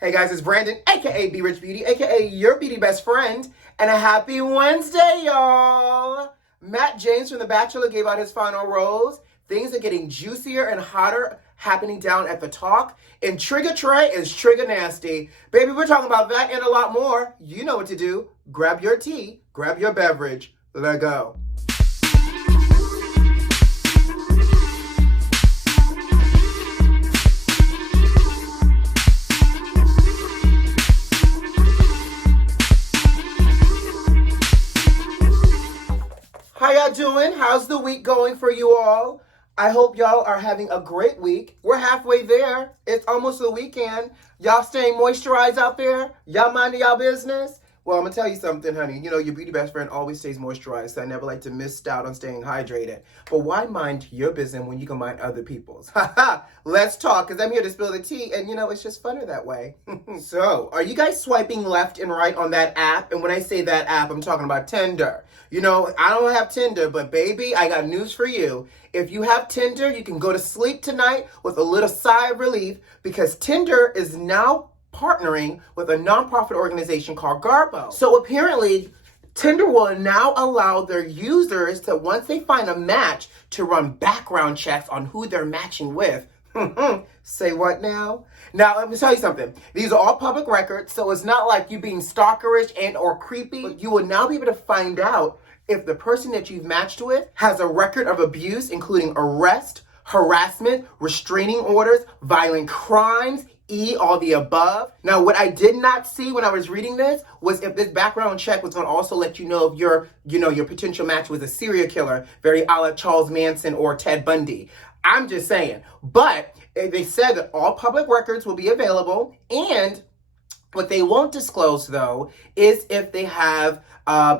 Hey guys, it's Brandon, aka B.Rich Beauty, aka your beauty best friend, and a happy Wednesday, y'all! Matt James from The Bachelor gave out his final rose. Things are getting juicier and hotter happening down at the talk, and Trigger Trey is trigger nasty. Baby, we're talking about that and a lot more. You know what to do. Grab your tea, grab your beverage. Let go. How y'all doing? How's the week going for you all? I hope y'all are having a great week. We're halfway there. It's almost the weekend. Y'all staying moisturized out there? Y'all minding y'all business? Well, I'm going to tell you something, honey. You know, your beauty best friend always stays moisturized, so I never like to miss out on staying hydrated. But why mind your business when you can mind other people's? Haha, let's talk, because I'm here to spill the tea, and you know, it's just funner that way. So, are you guys swiping left and right on that app? And when I say that app, I'm talking about Tinder. You know, I don't have Tinder, but baby, I got news for you. If you have Tinder, you can go to sleep tonight with a little sigh of relief, because Tinder is now partnering with a nonprofit organization called Garbo. So apparently, Tinder will now allow their users to, once they find a match, to run background checks on who they're matching with. Say what now? Now, let me tell you something. These are all public records, so it's not like you being stalkerish and or creepy. But you will now be able to find out if the person that you've matched with has a record of abuse, including arrest, harassment, restraining orders, violent crimes, all the above. Now, what I did not see when I was reading this was if this background check was going to also let you know if your potential match was a serial killer, very a la Charles Manson or Ted Bundy. I'm just saying. But they said that all public records will be available, and what they won't disclose, though, is if they have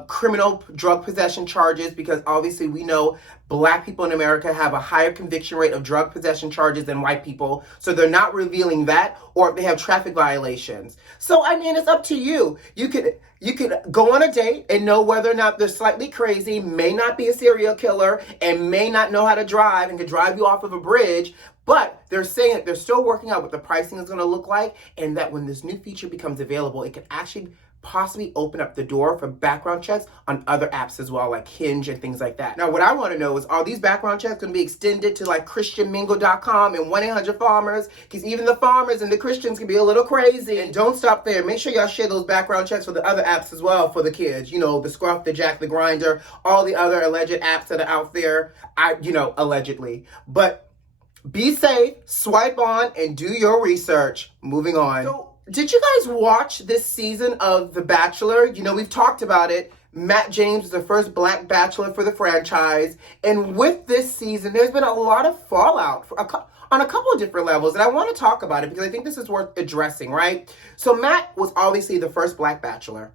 criminal drug possession charges, because obviously we know Black people in America have a higher conviction rate of drug possession charges than white people. So they're not revealing that, or if they have traffic violations. So, I mean, it's up to you. You could go on a date and know whether or not they're slightly crazy, may not be a serial killer, and may not know how to drive and could drive you off of a bridge. But they're saying that they're still working out what the pricing is going to look like, and that when this new feature becomes available, it could actually possibly open up the door for background checks on other apps as well, like Hinge and things like that. Now, what I want to know is, are these background checks going to be extended to like ChristianMingle.com and 1-800-Farmers? Because even the farmers and the Christians can be a little crazy. And don't stop there. Make sure y'all share those background checks for the other apps as well for the kids. You know, the Scruff, the Jack, the Grinder, all the other alleged apps that are out there, allegedly. But be safe, swipe on, and do your research. Moving on. So, did you guys watch this season of The Bachelor? You know, we've talked about it. Matt James is the first Black Bachelor for the franchise. And with this season, there's been a lot of fallout on a couple of different levels. And I want to talk about it because I think this is worth addressing, right? So Matt was obviously the first Black Bachelor.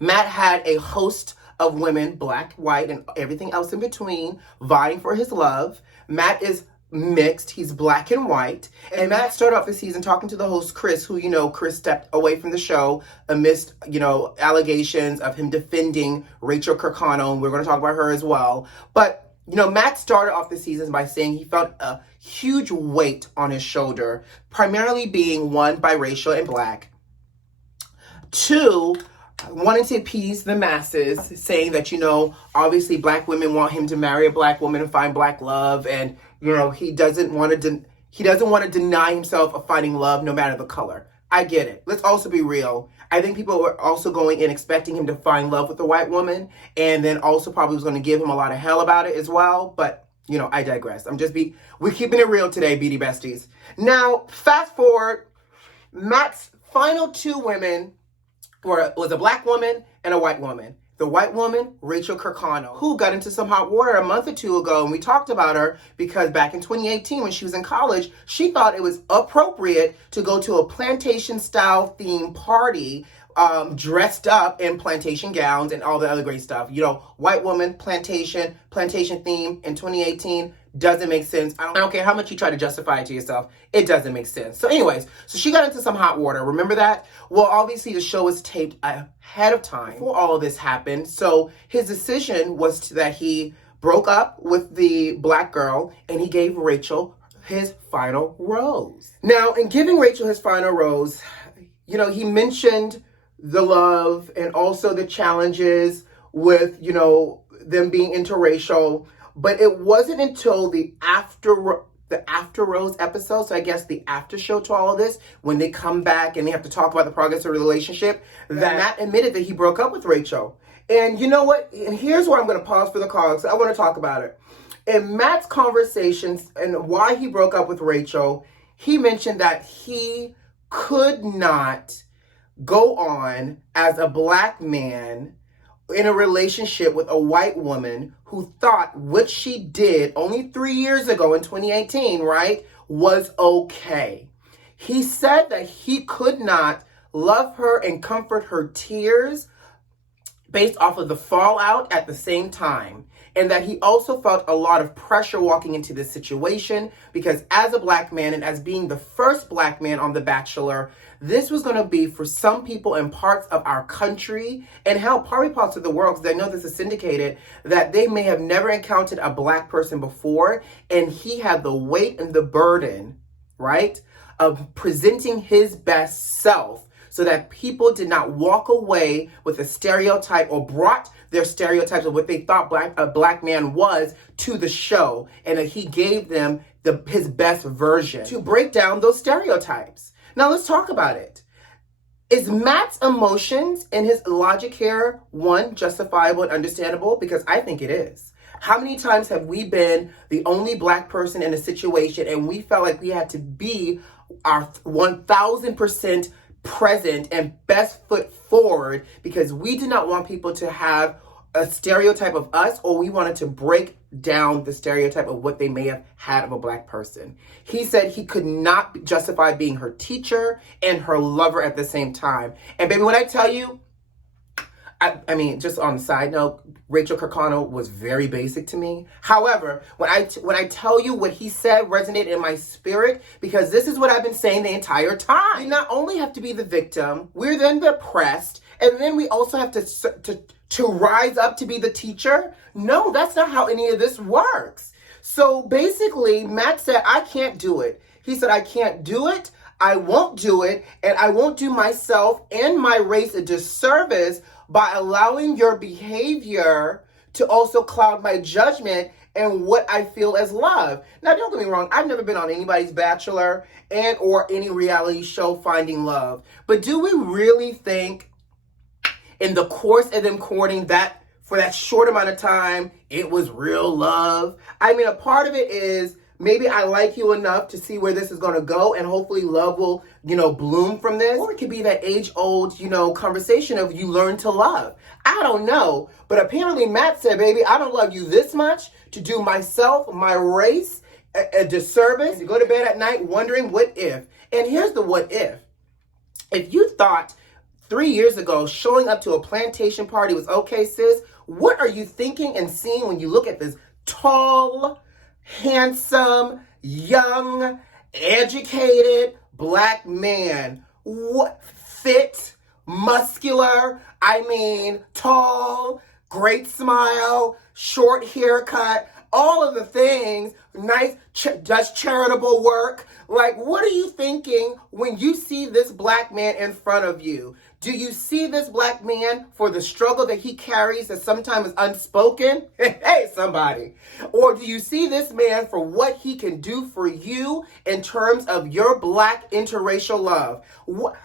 Matt had a host of women, Black, white, and everything else in between, vying for his love. Matt is mixed. He's Black and white. And Matt started off the season talking to the host, Chris, who, Chris stepped away from the show amidst, allegations of him defending Rachel Kirkconnell. And we're going to talk about her as well. But, Matt started off the season by saying he felt a huge weight on his shoulder, primarily being, one, biracial and Black. Two, wanting to appease the masses, saying that, obviously Black women want him to marry a Black woman and find Black love. And, he doesn't want to deny himself of finding love no matter the color. I get it. Let's also be real. I think people were also going in expecting him to find love with a white woman, and then also probably was going to give him a lot of hell about it as well. But, I digress. We're keeping it real today, beauty besties. Now, fast forward, Matt's final two women was a Black woman and a white woman. The white woman, Rachel Kirkconnell, who got into some hot water a month or two ago, and we talked about her because back in 2018 when she was in college, she thought it was appropriate to go to a plantation-style themed party dressed up in plantation gowns and all the other great stuff. White woman, plantation theme in 2018 doesn't make sense. I don't care how much you try to justify it to yourself. It doesn't make sense. So anyways, so she got into some hot water. Remember that? Well, obviously the show was taped ahead of time before all of this happened. So his decision was that he broke up with the Black girl and he gave Rachel his final rose. Now, in giving Rachel his final rose, you know, he mentioned the love and also the challenges with, you know, them being interracial, but it wasn't until the after rose episode, so I guess the after show to all of this, when they come back and they have to talk about the progress of the relationship, that Matt admitted that he broke up with Rachel. And you know what? And here's where I'm going to pause for the call, because I want to talk about it. In Matt's conversations and why he broke up with Rachel, he mentioned that he could not go on as a black man in a relationship with a white woman who thought what she did only 3 years ago in 2018, right, was okay. He said that he could not love her and comfort her tears based off of the fallout at the same time. And that he also felt a lot of pressure walking into this situation because as a black man and as being the first black man on The Bachelor, this was going to be for some people in parts of our country and hell, probably parts of the world, because I know this is syndicated, that they may have never encountered a black person before. And he had the weight and the burden, right, of presenting his best self so that people did not walk away with a stereotype or brought their stereotypes of what they thought a black man was to the show, and that he gave them his best version to break down those stereotypes. Now let's talk about it. Is Matt's emotions and his logic here, one, justifiable and understandable? Because I think it is. How many times have we been the only black person in a situation and we felt like we had to be our 1000% present and best foot forward because we did not want people to have a stereotype of us, or we wanted to break down the stereotype of what they may have had of a black person. He said he could not justify being her teacher and her lover at the same time. And baby, when I tell you, I mean, just on a side note, Rachel Kirkconnell was very basic to me. However, when I tell you what he said resonated in my spirit, because this is what I've been saying the entire time. We not only have to be the victim, we're then the oppressed, and then we also have to rise up to be the teacher. No, that's not how any of this works. So basically, Matt said, I can't do it. He said, I can't do it. I won't do it. And I won't do myself and my race a disservice by allowing your behavior to also cloud my judgment and what I feel as love. Now, don't get me wrong. I've never been on anybody's Bachelor and or any reality show finding love. But do we really think in the course of them courting that for that short amount of time, it was real love? I mean, a part of it is maybe I like you enough to see where this is going to go, and hopefully love will, bloom from this. Or it could be that age-old, conversation of you learn to love. I don't know. But apparently Matt said, baby, I don't love you this much to do myself, my race, a disservice. You go to bed at night wondering what if. And here's the what if. If you thought 3 years ago showing up to a plantation party was okay, sis, what are you thinking and seeing when you look at this tall, handsome, young, educated black man? What, fit, muscular, tall, great smile, short haircut, all of the things, nice, does charitable work. Like, what are you thinking when you see this black man in front of you? Do you see this black man for the struggle that he carries that sometimes is unspoken? Hey, somebody. Or do you see this man for what he can do for you in terms of your black interracial love?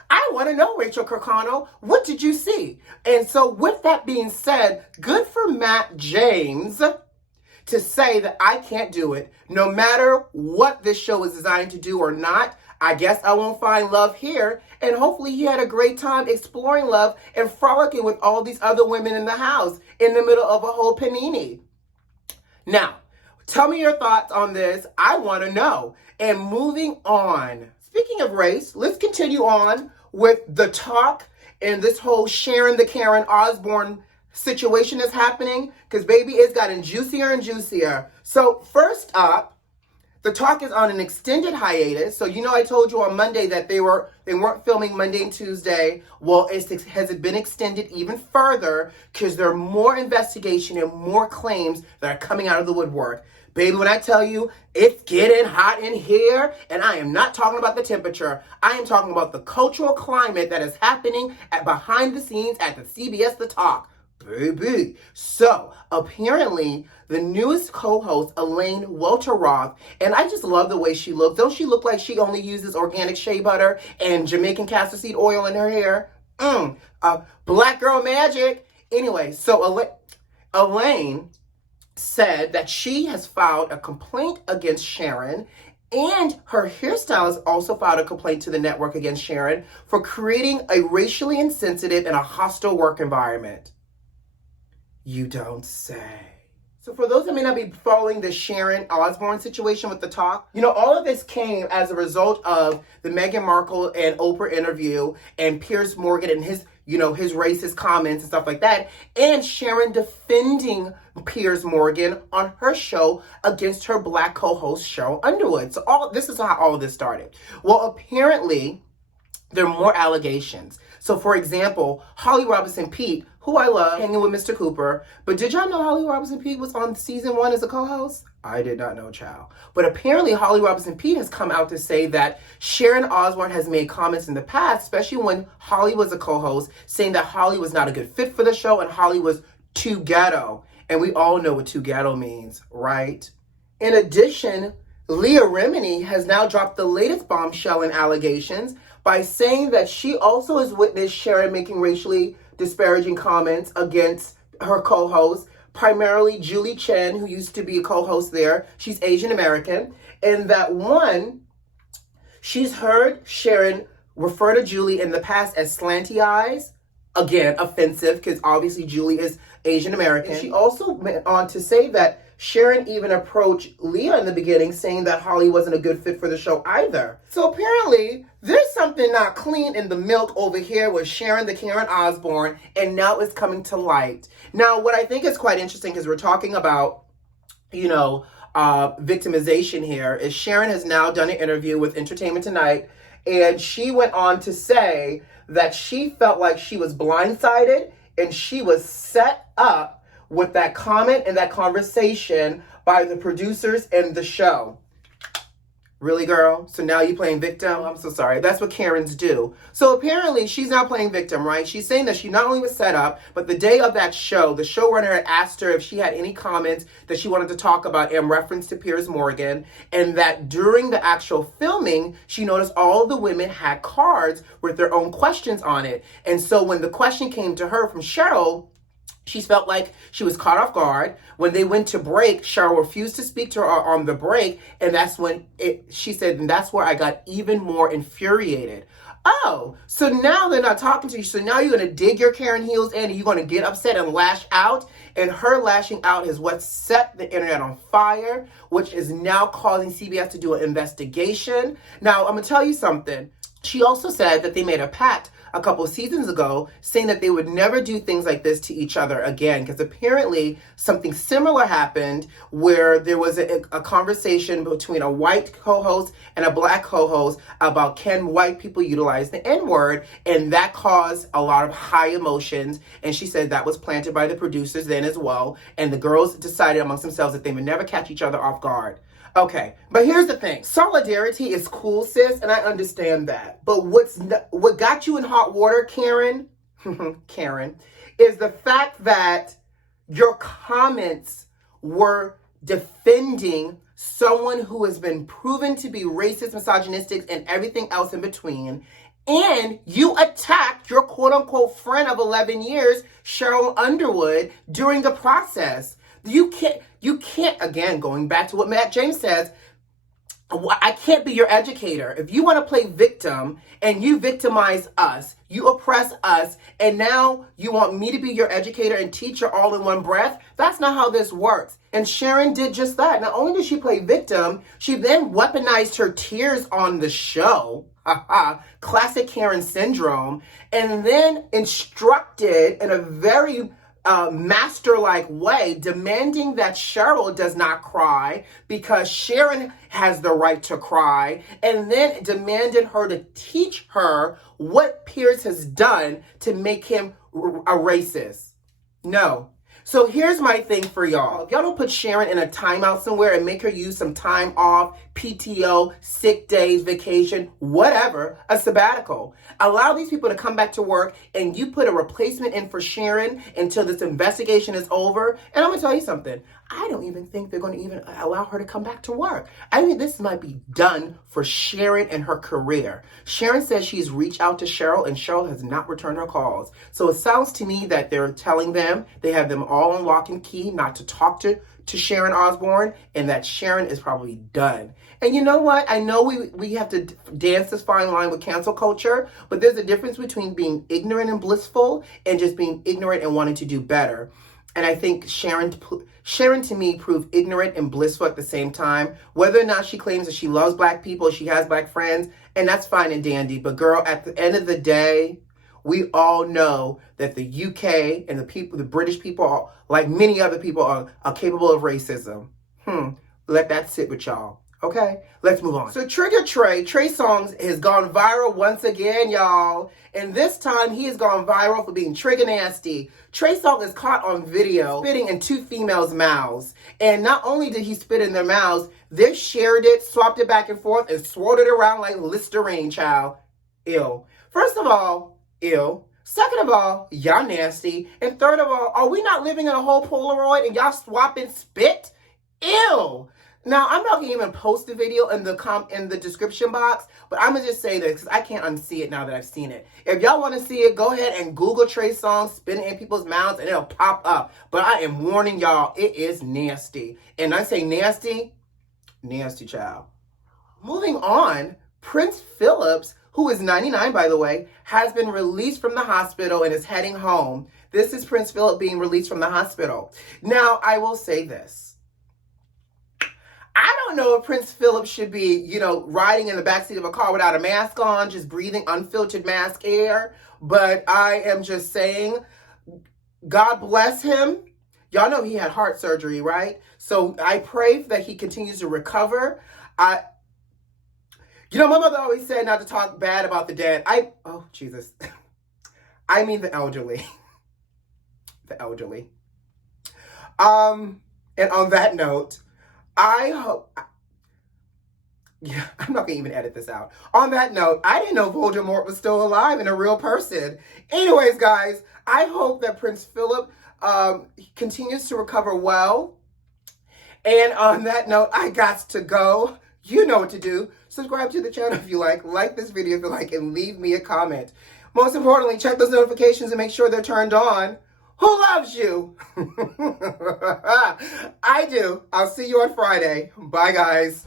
I want to know, Rachel Kirkconnell, what did you see? And so with that being said, good for Matt James to say that I can't do it. No matter what this show is designed to do or not, I guess I won't find love here. And hopefully he had a great time exploring love and frolicking with all these other women in the house in the middle of a whole panini. Now, tell me your thoughts on this. I want to know. And moving on. Speaking of race, let's continue on with the talk and this whole Sharon Osborne situation that's happening, because baby, it's gotten juicier and juicier. So first up, the talk is on an extended hiatus. So I told you on Monday that they weren't filming Monday and Tuesday. Well, has it been extended even further because there are more investigation and more claims that are coming out of the woodwork. Baby, when I tell you it's getting hot in here, and I am not talking about the temperature, I am talking about the cultural climate that is happening behind the scenes at the CBS The Talk. Baby. So, apparently, the newest co-host, Elaine Welteroth, and I just love the way she looks. Don't she look like she only uses organic shea butter and Jamaican castor seed oil in her hair? Black girl magic. Anyway, so Elaine said that she has filed a complaint against Sharon, and her hairstylist also filed a complaint to the network against Sharon for creating a racially insensitive and a hostile work environment. You don't say. So for those that may not be following the Sharon Osborne situation with The Talk, all of this came as a result of the Meghan Markle and Oprah interview and Piers Morgan and his racist comments and stuff like that, and Sharon defending Piers Morgan on her show against her black co-host Cheryl Underwood. So this is how all of this started. Well, apparently there are more allegations. So for example, Holly Robinson Peete, who I love, hanging with Mr. Cooper, but did y'all know Holly Robinson Peete was on season 1 as a co-host? I did not know, child. But apparently Holly Robinson Peete has come out to say that Sharon Osborne has made comments in the past, especially when Holly was a co-host, saying that Holly was not a good fit for the show and Holly was too ghetto. And we all know what too ghetto means, right? In addition, Leah Remini has now dropped the latest bombshell in allegations by saying that she also has witnessed Sharon making racially disparaging comments against her co-host, primarily Julie Chen, who used to be a co-host there. She's Asian American. And that she's heard Sharon refer to Julie in the past as slanty eyes. Again, offensive, because obviously Julie is Asian American. And she also went on to say that Sharon even approached Leah in the beginning, saying that Holly wasn't a good fit for the show either. So apparently, there's something not clean in the milk over here with Sharon the Karen Osborne, and now it's coming to light. Now, what I think is quite interesting, because we're talking about, victimization here, is Sharon has now done an interview with Entertainment Tonight, and she went on to say that she felt like she was blindsided and she was set up with that comment and that conversation by the producers and the show. Really, girl? So now you playing victim? I'm so sorry. That's what Karens do. So apparently she's now playing victim, right? She's saying that she not only was set up, but the day of that show, the showrunner had asked her if she had any comments that she wanted to talk about in reference to Piers Morgan, and that during the actual filming, she noticed all of the women had cards with their own questions on it. And so when the question came to her from Cheryl, she felt like she was caught off guard. When they went to break, Cheryl refused to speak to her on the break, and that's when she said, and that's where I got even more infuriated. Oh, so now they're not talking to you, so now you're going to dig your Karen heels in and you're going to get upset and lash out, and her lashing out is what set the internet on fire, which is now causing CBS to do an investigation. Now, I'm going to tell you something. She also said that they made a pact a couple of seasons ago saying that they would never do things like this to each other again, because apparently something similar happened where there was a conversation between a white co-host and a black co-host about can white people utilize the N-word, and that caused a lot of high emotions, and she said that was planted by the producers then as well, and the girls decided amongst themselves that they would never catch each other off guard. Okay, but here's the thing. Solidarity is cool, sis, and I understand that. But what got you in hot water, Karen, Karen, is the fact that your comments were defending someone who has been proven to be racist, misogynistic, and everything else in between. And you attacked your quote-unquote friend of 11 years, Cheryl Underwood, during the process. You can't, again, going back to what Matt James says, I can't be your educator. If you want to play victim and you victimize us, you oppress us, and now you want me to be your educator and teacher all in one breath, that's not how this works. And Sharon did just that. Not only did she play victim, she then weaponized her tears on the show. Classic Karen syndrome. And then instructed in a very master-like way, demanding that Cheryl does not cry because Sharon has the right to cry, and then demanded her to teach her what Piers has done to make him a racist. No. So here's my thing for y'all. If y'all don't put Sharon in a timeout somewhere and make her use some time off, PTO, sick days, vacation, whatever, a sabbatical. Allow these people to come back to work and you put a replacement in for Sharon until this investigation is over. And I'm going to tell you something. I don't even think they're going to even allow her to come back to work. I think this might be done for Sharon and her career. Sharon says she's reached out to Cheryl and Cheryl has not returned her calls. So it sounds to me that they're telling them, they have them all on lock and key not to talk to Sharon Osborne, and that Sharon is probably done. And you know what? I know we have to dance this fine line with cancel culture, but there's a difference between being ignorant and blissful and just being ignorant and wanting to do better. And I think Sharon to me proved ignorant and blissful at the same time. Whether or not she claims that she loves black people, she has black friends, and that's fine and dandy. But girl, at the end of the day, we all know that the UK and the British people, like many other people, are capable of racism. Let that sit with y'all. Okay, let's move on. So Trigger TREY Songz has gone viral once again, y'all. And this time he has gone viral for being trigger nasty. TREY Songz is caught on video spitting in two females' mouths. And not only did he spit in their mouths, they shared it, swapped it back and forth, and swirled it around like Listerine, child. Ew. First of all, ew. Second of all, y'all nasty. And third of all, are we not living in a whole Polaroid and y'all swapping spit? Ew. Now, I'm not going to even post the video in the description box, but I'm going to just say this because I can't unsee it now that I've seen it. If y'all want to see it, go ahead and Google TREY Songz spitting in people's mouths and it'll pop up. But I am warning y'all, it is nasty. And I say nasty, nasty child. Moving on, Prince Phillips, who is 99 by the way, has been released from the hospital and is heading home. This is Prince Philip being released from the hospital. Now, I will say this. I don't know if Prince Philip should be, riding in the backseat of a car without a mask on, just breathing unfiltered mask air. But I am just saying, God bless him. Y'all know he had heart surgery, right? So I pray that he continues to recover. My mother always said not to talk bad about the dead. Oh, Jesus. I mean the elderly. The elderly. And on that note, I hope, I'm not going to even edit this out. On that note, I didn't know Voldemort was still alive and a real person. Anyways, guys, I hope that Prince Philip continues to recover well. And on that note, I got to go. You know what to do. Subscribe to the channel if you like this video if you like, and leave me a comment. Most importantly, check those notifications and make sure they're turned on. Who loves you? I do. I'll see you on Friday. Bye, guys.